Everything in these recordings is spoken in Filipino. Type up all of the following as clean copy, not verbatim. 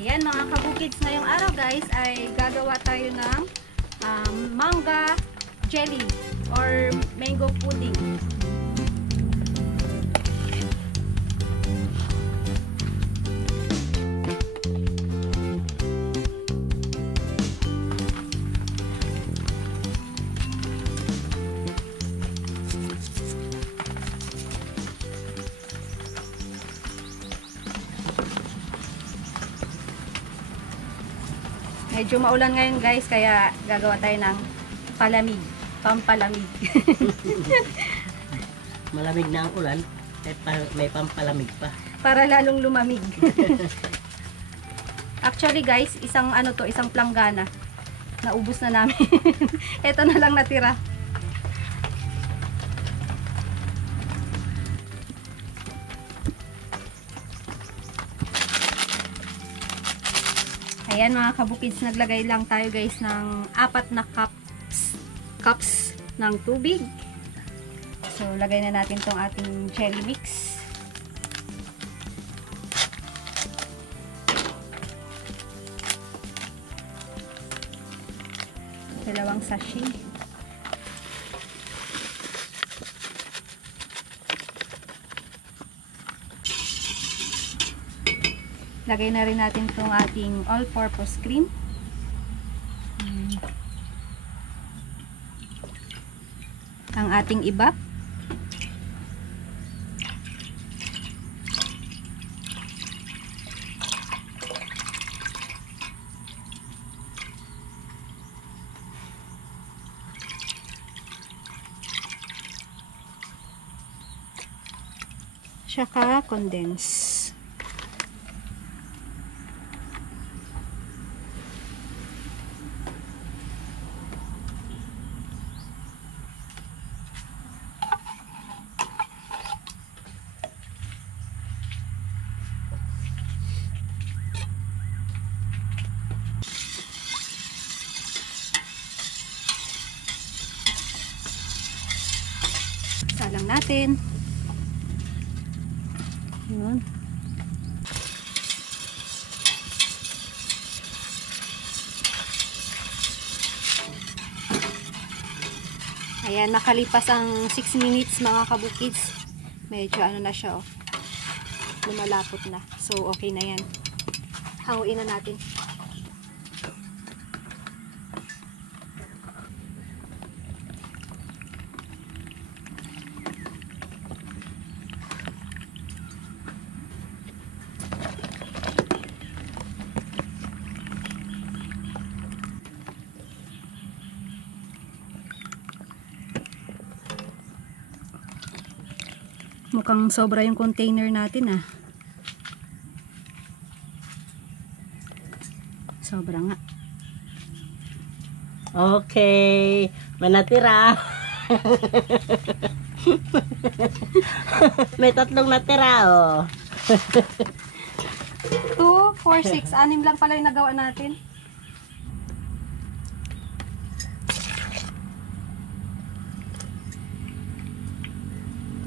Ayan mga kabukids, ngayong araw guys ay gagawa tayo ng manga jelly or mango pudding. Medyo maulan ngayon guys, kaya gagawa tayo ng palamig, pampalamig. Malamig na ang ulan, may pampalamig pa. Para lalong lumamig. Actually guys, isang isang planggana. Naubos na namin. Ito na lang natira. Ayan mga kabukids, naglagay lang tayo guys ng 4 na cups ng tubig. So, lagay na natin tong ating jelly mix. Dalawang sachet. Lagay na rin natin itong ating all-purpose cream. Ang ating ibap. Tsaka condense. Salang natin. Yun. Ayan, nakalipas ang 6 minutes mga kabukids. Medyo na siya, oh. Lumalapot na. So, okay na yan. Hanguin na natin. Mukhang sobra yung container natin, ah. Sobra nga. Okay, may natira. May 3 natira, oh. 2, 4, 6. 6 lang pala yung nagawa natin.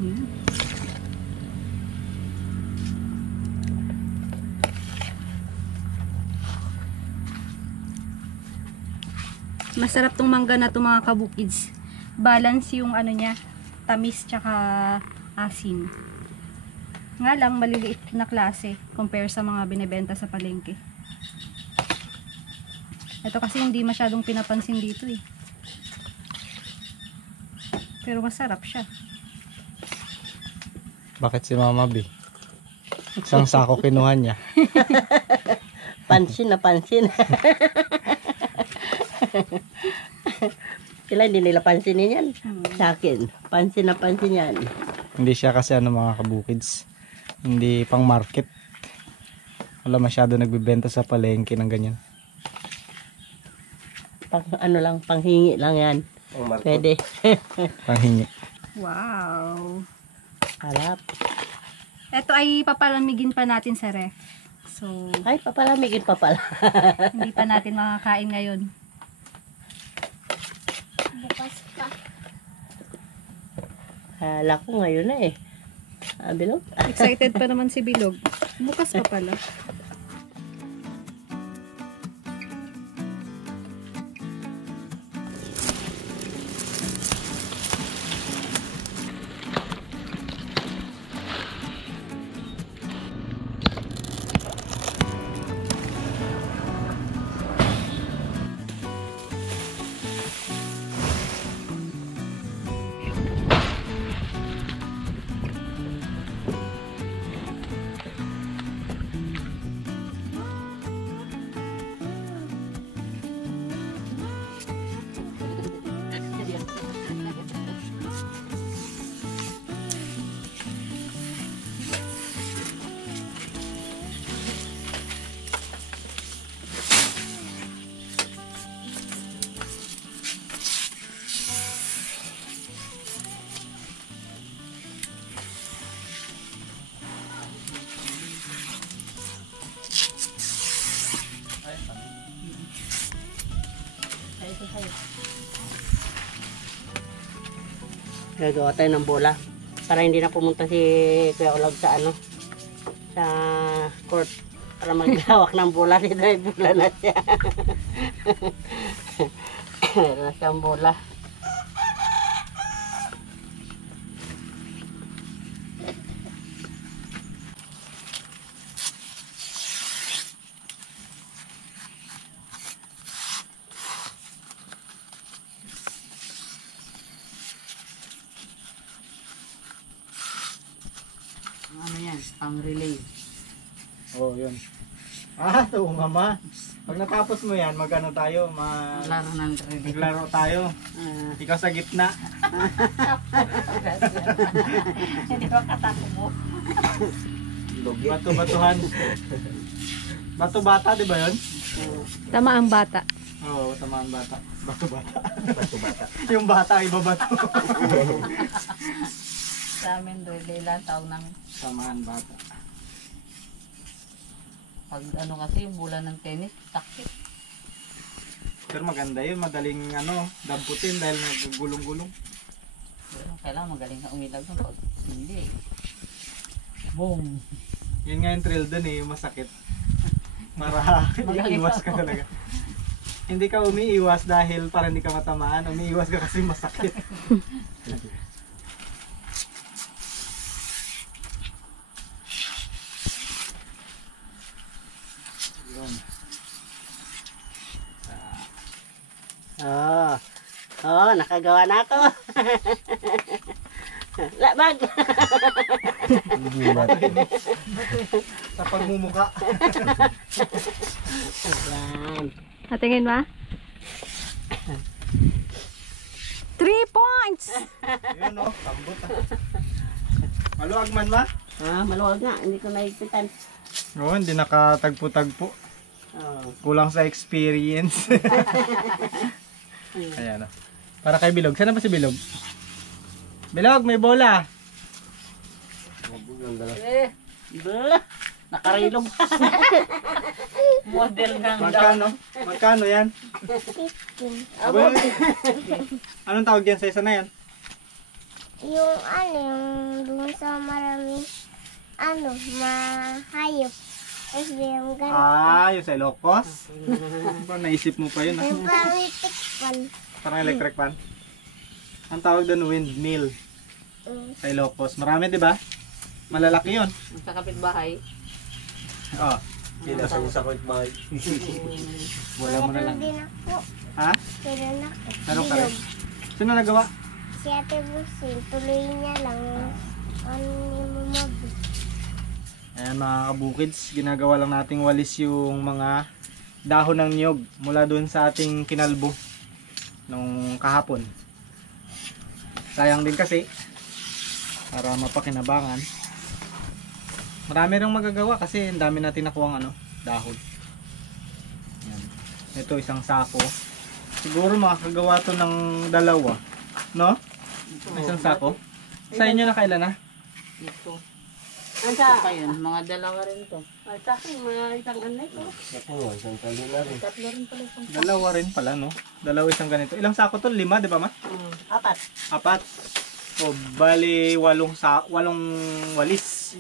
Yan. Masarap tong mangga na to mga kabukids. Balance yung niya, tamis tsaka asin. Nga lang maliliit na klase compare sa mga binebenta sa palengke. Ito kasi hindi masyadong pinapansin dito eh. Pero masarap siya. Bakit si Mama B? Isang sako kinuha niya. Pansin na pansin. Sila hindi nila pansinin yan. Sa akin, pansin na pansin yan. Hindi siya kasi mga kabukids. Hindi pang market. Wala masyado nagbebenta sa palengke ng ganyan. Pang lang, panghingi lang yan. Pwede. Panghingi. Wow. Harap. Ito ay papalamigin pa natin sa ref. So, Ay, papalamigin pa pala. hindi pa natin makakain ngayon. Bukas pa. Hala ko ngayon na eh. Bilog. Excited pa naman si Bilog. Bukas pa pala. Gagawa tayo ng bola. Para hindi na pumunta si Kuya Olag sa ano, sa court. Para maglawak ng bola. Dito ay bola na siya. Meron na siyang bola. Ano yan? Pang relay. Oh, yun. Oo nga ma. Pag natapos mo yan, magano tayo? Laro ng relay. Maglaro tayo. Ikaw sa gitna. Hindi ko katakbo. Bato-batuhan. Bato-bata, di ba yun? Tama ang bata. Oo, tamaan bata. Bato-bata. Bato-bata. Yung bata ay babato. Sa amin, relay lang tawag namin. Tamaan bata. Pag ano kasi, yung bola ng tennis, takip. Pero maganda yun. Madaling damputin dahil nagugulong-gulong. Pero kailangan magaling ka umilag ng pag hindi. Boom! Yun nga yung thrill dun yung masakit. Para iiwas ka talaga. Hindi ka umiiwas dahil para hindi ka matamaan. Umiiwas ka kasi masakit. Yun. Nakagawa na ako. Labag! Sa pagmumuka. Yan. Tingin ba? 3 points! Yun tambot Maluwag man ma? Maluwag nga. Hindi ko naigpitan. Oo, hindi nakatagpo-tagpo. Kulang sa experience. Ayan Para kay Bilog. Sana ba si Bilog? Bilog, may bola. Nakarilog. Model ng Magkano yan? Aba, anong tawag yan sa isa na yan? Yung yung dun sa maraming, mahayop. Tapos yung ganun. Yung sa Ilocos? Naisip mo pa yun Yung pamitik pan. Parang electric fan. Ang tawag doon windmill sa Ilocos. Marami, di ba? Malalaki yun. sa kapitbahay. Dito sa bahay. Wala mo na lang. Meron din ako. Ha? Meron ako. Meron ka rin? Sino nagawa? Si Ate Busin, tuloy niya lang. Yung mabit. Ayan mga kabukids, ginagawa lang nating walis yung mga dahon ng niyog mula doon sa ating kinalbo nung kahapon. Sayang din kasi para mapakinabangan. Marami ring magagawa kasi ang dami natin nakuha dahon. Ayan. Ito isang sako. Siguro makakagawa to ng dalawa. No? Isang sako. Sa inyo na kailan na? Ito. Ito pa yun. Mga dalawa rin to. Sa akin, mga isang anay ko. Tatlo rin pala isang sako. Dalawa rin pala, no? Dalawa isang ganito. Ilang sako to? 5, di ba ma? 4. 4. O, bali, 8 walis.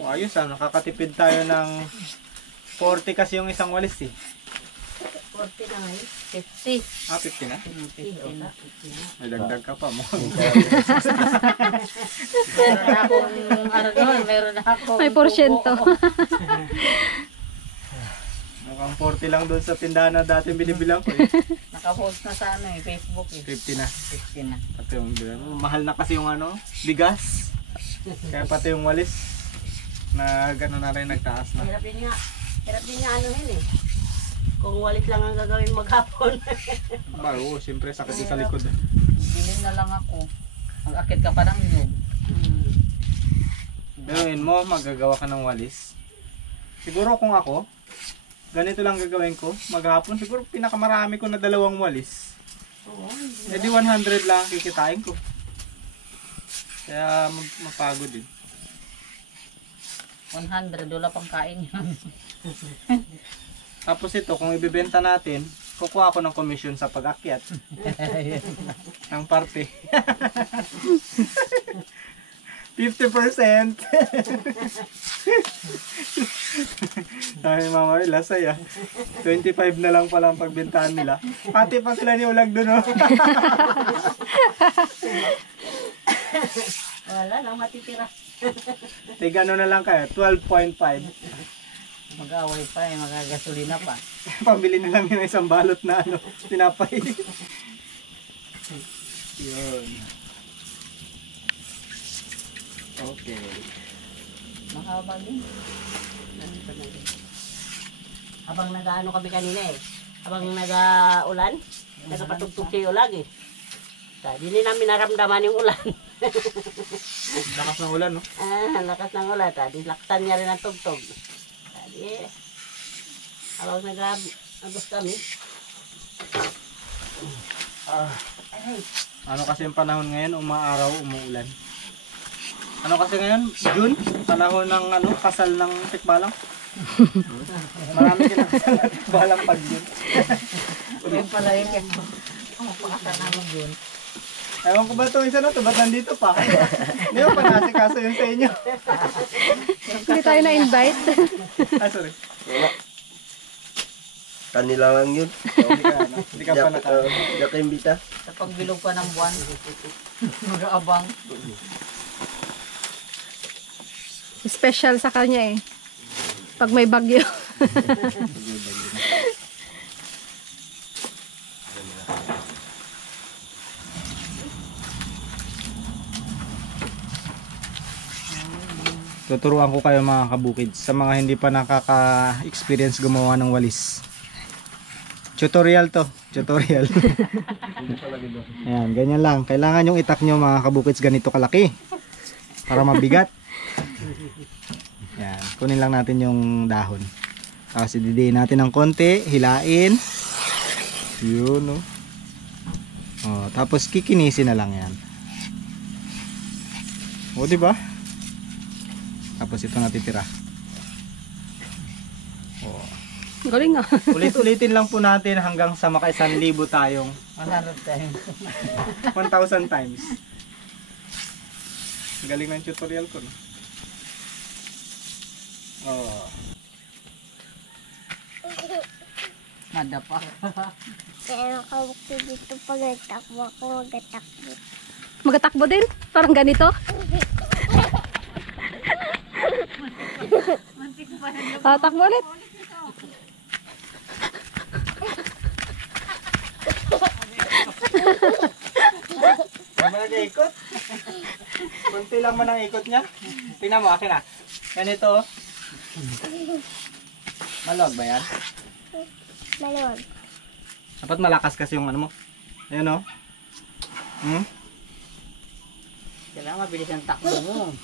O, ayos nakakatipid tayo ng 40 kasi yung isang walis 40 na ngayon. 50. 50 na? 50 na. May dagdag ka pa mo. Meron na akong, meron na akong May porsyento. Mukhang 40 lang doon sa tindahan na dati binibilang ko Nakapost na sa Facebook 50 na. 50 na. Pati yung, mahal na kasi yung bigas. Kaya pati yung walis na gano'n na rin nagtaas na. Hirap din nga Kung walis lang ang gagawin maghapon. Oo, siyempre sakit din sa likod. Bilhin na lang ako. Mag-akit ka pa ng nyug. Pero yun mo, magagawa ka ng walis. Siguro kung ako, ganito lang gagawin ko. Maghapon, siguro pinakamarami ko na 2 walis. E di 100 lang ang kikitain ko. Kaya mapagod din. 100, wala pang kain yun. Tapos ito, kung ibibenta natin, kukuha ako ng commission sa pag-akyat. Ng parte. 50%. Sabi ni Mama, lasay ah. 25 na lang pala ang pagbentahan nila. Pati pa sila ni Ulag dun, oh. Wala lang matitira. Tiga ano na lang kayo, 12.5. Mag-away pa eh, magagasolina pa. Pambili na lang yun ng isang balot na ano, tinapay. Yun. Okay. Mahaba din. Nandito na din. Habang nag-ano kami kanina eh. Habang nag-ulan, nagpatugtog si Ulag eh. Hindi namin naramdaman yung ulan. Lakas ng ulan, no? Lakas ng ulan. Tadi laktan niya rin ang tugtog. Tadi, habang nag-agos kami. Ay, Ano kasi yung panahon ngayon, umaaraw, umuulan. Ano kasi ngayon? June? Panahon ng ano, kasal ng tikbalang. Marami kinakasal ng tikbalang pag June. yun pala yun. Pakasal namin yun. Ewan ko ba itong isa na ito? Ba't nandito pa? Hindi mo pa nasikaso yun sa inyo. Hindi tayo na-invite. Ah, sorry. Wala. Kanila lang yun. Hindi ka pa naka... Hindi ka imbita. Sa pagbilog pa ng buwan, mag-aabang. Special sa kanya eh. Pag may bagyo. Tuturuan ko kayo mga kabukids sa mga hindi pa nakaka-experience gumawa ng walis. Tutorial to, tutorial. Ayan, ganyan lang. Kailangan yung itak nyo mga kabukids ganito kalaki para mabigat. Ayan, kunin lang natin yung dahon. Tapos ididiin natin ng konti, hilain. Yun, no. Oh, tapos kikinisin na lang yan. O, diba? Tapos ito natitira. Oh. Galing ah. Ulit-ulitin lang po natin hanggang sa maka 1,000 tayong 100 times. 1,000 times. Galing ng tutorial ko, no? Oh. Madapa. Kaya nakawagto dito pag nagtakbo ako, magatakbo. Magatakbo din? Parang ganito? Tatakbo ulit. Huwag mo nag-ikot. Kunti lang man ang ikot niya. Tingnan mo, akin na. Ganito. Oh. Maluwag ba yan? Maluwag. Dapat malakas kasi yung ano mo. Ayan, oh. Kailangan mabilis ang takbo mo.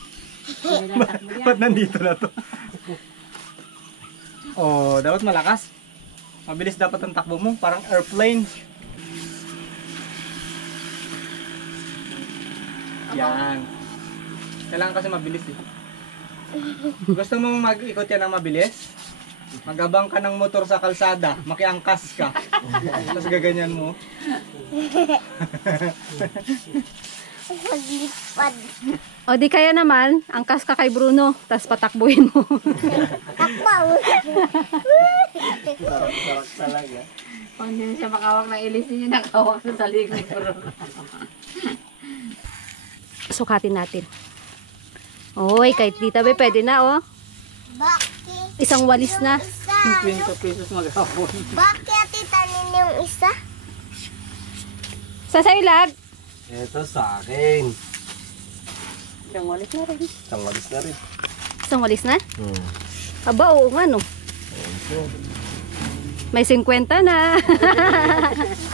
Ba't nandito na to? Oh, dapat malakas. Mabilis dapat ang takbo mo. Parang airplane. Yan. Kailangan kasi mabilis eh. Gusto mo mag-ikot yan ng mabilis? Magabang ka ng motor sa kalsada, makiangkas ka. Tapos gaganyan mo. Maglipad. O di kaya naman, angkas ka kay Bruno, tapos patakbuhin mo. Takbaw. Sarap talaga. Kung hindi na siya makawak ng ilis, hindi nakawak sa salig ni Bruno. Sukatin natin. Oy, kahit dito ba, pwede na oh. Bakit? Isang walis na. Isa. 20 pesos maghapon. Bakit itanin yung isa? Sa sailag. Ito sa akin. Isang walis na rin. Isang walis na rin. Isang walis na? Aba, oo nga no. May 50 na.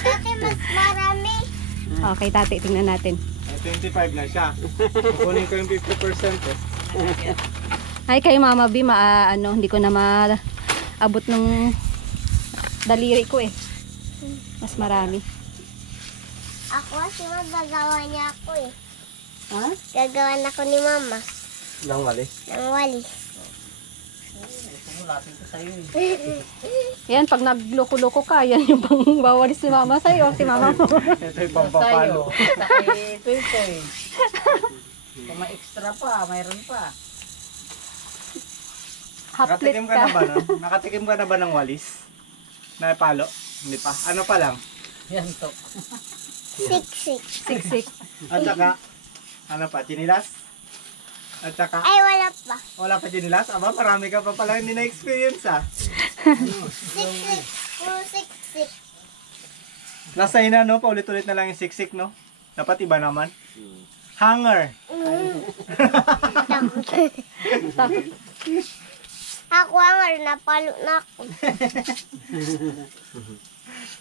Dati mas marami. Okay, tate, tingnan natin. 25 na siya. Kukunin ko yung 50% eh. Ay, kay Mama B, hindi ko na maabot ng daliri ko eh. Mas marami. Ako kasi magagawa niya ako eh. Ha? Gagawan ako ni Mama Ilang walis? ng walis. lapit ko sa'yo eh. Yan, pag nagloko-loko ka, yan yung pang bawalis si mama sa'yo, si mama mo. Ito yung pampapalo. Ito eh. Kung may extra pa, mayroon pa. Half plate Nakatikim ka na ka. ba nun? Nakatikim ka na ba ng walis? Na palo? Hindi pa. Ano pa lang? Yan to. Siksik. Siksik. At saka, ano pa? Chinilas? At saka, Ay, wala pa. wala pa chinilas? Aba, marami ka pa pala hindi na-experience ah. Siksik. Puro siksik. Nasa ina, no? Paulit-ulit na lang yung siksik, no? Dapat iba naman. Hanger. Ako ang napalo na ako.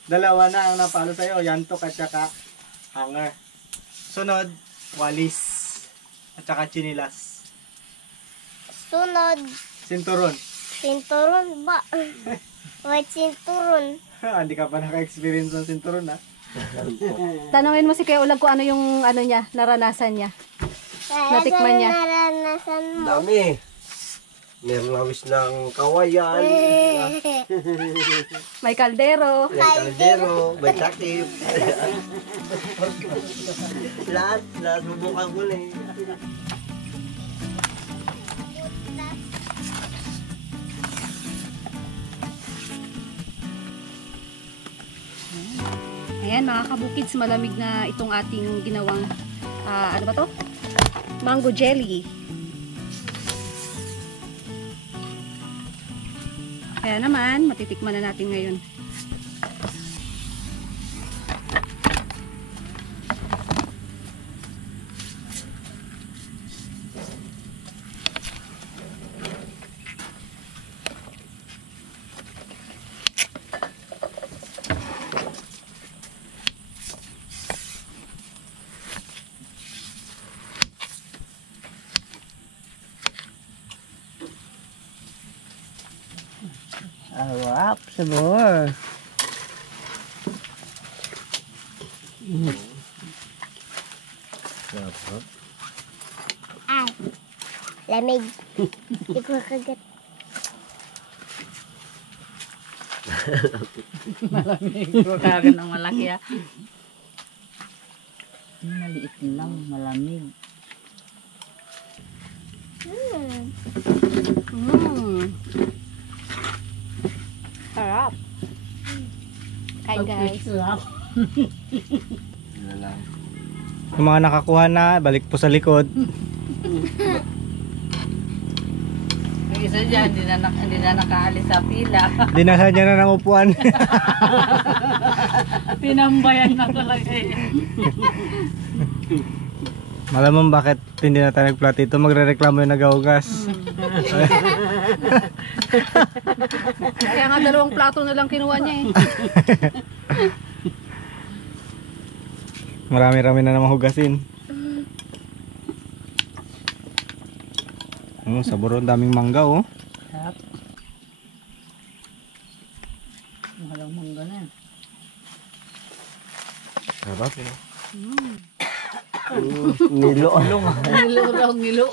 Dalawa na ang napalo sa'yo. Yantok at saka hanger. Sunod, walis. At saka chinilas. Sunod, Sinturon. sinturon ba? White sinturon. Hindi ka pa naka-experience ng sinturon, ha? Tanungin mo si Kuya Ulag kung ano yung ano niya, naranasan niya. Kaya Natikman niya. naranasan mo. Dami. Meron awis ng kawayan, May kaldero. may kaldero, may takip. lahat subukan ko na eh. Ayan mga kabukids, malamig na itong ating ginawang, ano ba to? Mango jelly. Kaya naman, matitikman na natin ngayon. Arap, sabor. Ay, lamig. Hindi ko kagat. Malamig. Kakagan ng malaki ah. Maliit lang, malamig. Sarap. Kain guys. Yung mga nakakuha na, balik po sa likod. Yung isa dyan, hindi na nakaalis sa pila. Dinala niya na ng upuan. Pinambayan na talaga eh. Malamang bakit hindi na tayo nagplato ito, magre-reklamo yung nagahugas. Kaya nga 2 plato na lang kinuha niya eh. Marami-rami na namang hugasin. Saburo, daming mangga oh. Sarap. Mahalang mangga na. Sarap eh. Nilo. Ngilo raw, ngilo.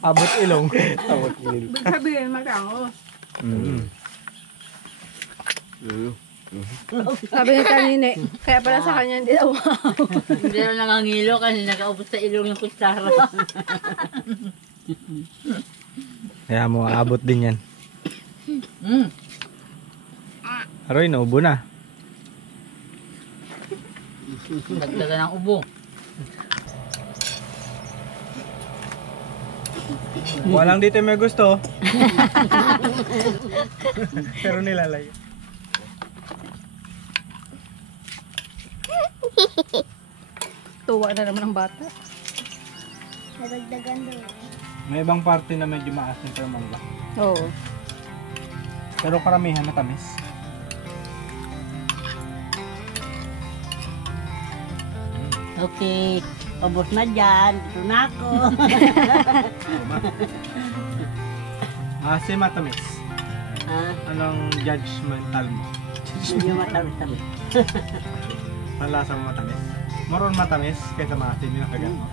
Abot ilong. Tawag nilo. Sabihin matangos. Sabi ni kanina, kaya pala sa kanya hindi daw. Hindi raw nangangilo kasi nakaubos sa ilong yung kutsara. Kaya mo, abot din yan. Aroy, naubo na. Dagdagan ng ubo. Walang dito may gusto. Pero nilalay. Tuwa na naman ng bata. Nadagdagan daw. May ibang parte na medyo maasin pero mangga. Oo. Pero karamihan matamis. Okay, ubos na dyan. Ito na ako. Asim matamis. Ha? Anong judgmental mo? Hindi matamis-tamis. Ang lasa mo matamis? Moron matamis kaysa maasim yung kagat mo.